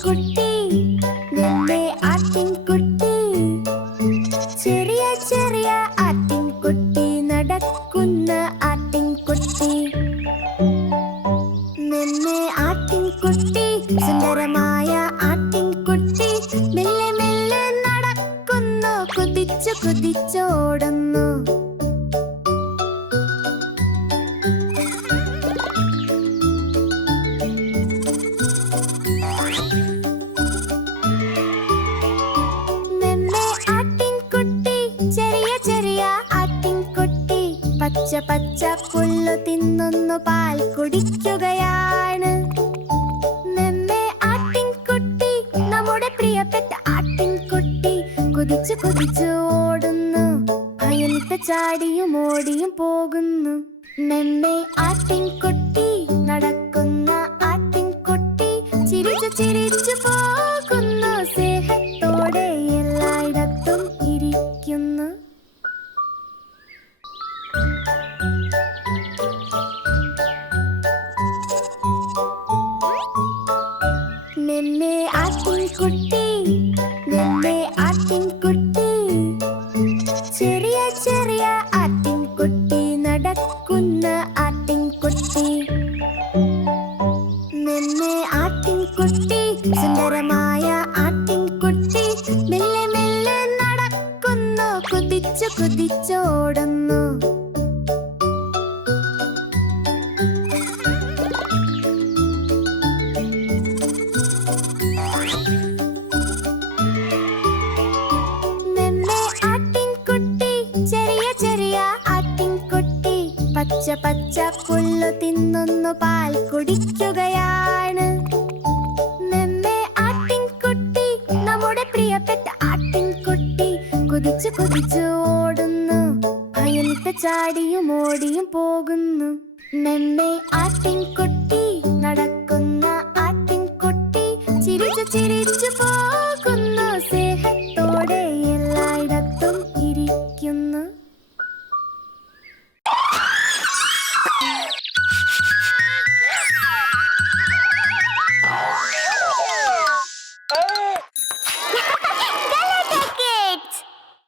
ആട്ടിൻകുട്ടി, നിന്നെ ആട്ടിൻകുട്ടി. ചെറിയ ചെറിയ ആട്ടിൻകുട്ടി, നടക്കുന്ന ആട്ടിൻകുട്ടി. നിന്നെ ആട്ടിൻകുട്ടി, സുന്ദരമായ ആട്ടിൻകുട്ടി. മെല്ലെ മെല്ലെ നടക്കുന്നു, കുതിച്ചു കുതിച്ചോടുന്നു. പച്ച പച്ച പുല്ലു തിന്നുന്നു, പാൽ കുടിക്കുകയാണ്. നമ്മെ ആട്ടിൻകുട്ടി, നമ്മുടെ പ്രിയപ്പെട്ട ആട്ടിൻകുട്ടി. കുതിച്ചു കുതിച്ചു ഓടുന്നു, അയലത്തെ ചാടിയും ഓടിയും പോകുന്നു. നമ്മെ ആട്ടിൻകുട്ടി, നടക്കുന്ന ആട്ടിൻകുട്ടി. ചിരിച്ചു ചിരിച്ചു പോകുന്നു, സ്നേഹത്തോടെ എല്ലായിടത്തും ഇരിക്കുന്നു. നിന്നെ ആട്ടിൻകുട്ടി, നിന്നെ ആട്ടിൻകുട്ടി. ചെറിയ ചെറിയ ആട്ടിൻകുട്ടി, നടക്കുന്ന ആട്ടിൻകുട്ടി. നിന്നെ ആട്ടിൻകുട്ടി, സുന്ദരമായ ആട്ടിൻകുട്ടി. മെല്ലെ മെല്ലെ നടക്കുന്നു, കുതിച്ചു കുതിച്ചോടുന്നു. പച്ച പച്ച പുല്ലു തിന്നുന്നു, പാൽ കുടിക്കുകയാണ്. നമ്മെ ആട്ടിൻകുട്ടി, നമ്മുടെ പ്രിയപ്പെട്ട ആട്ടിൻകുട്ടി. കുതിച്ചു കുതിച്ചു ഓടുന്നു, അയലത്തെ ചാടിയും ഓടിയും പോകുന്നു. നമ്മെ ആട്ടിൻകുട്ടി, നടക്കുന്ന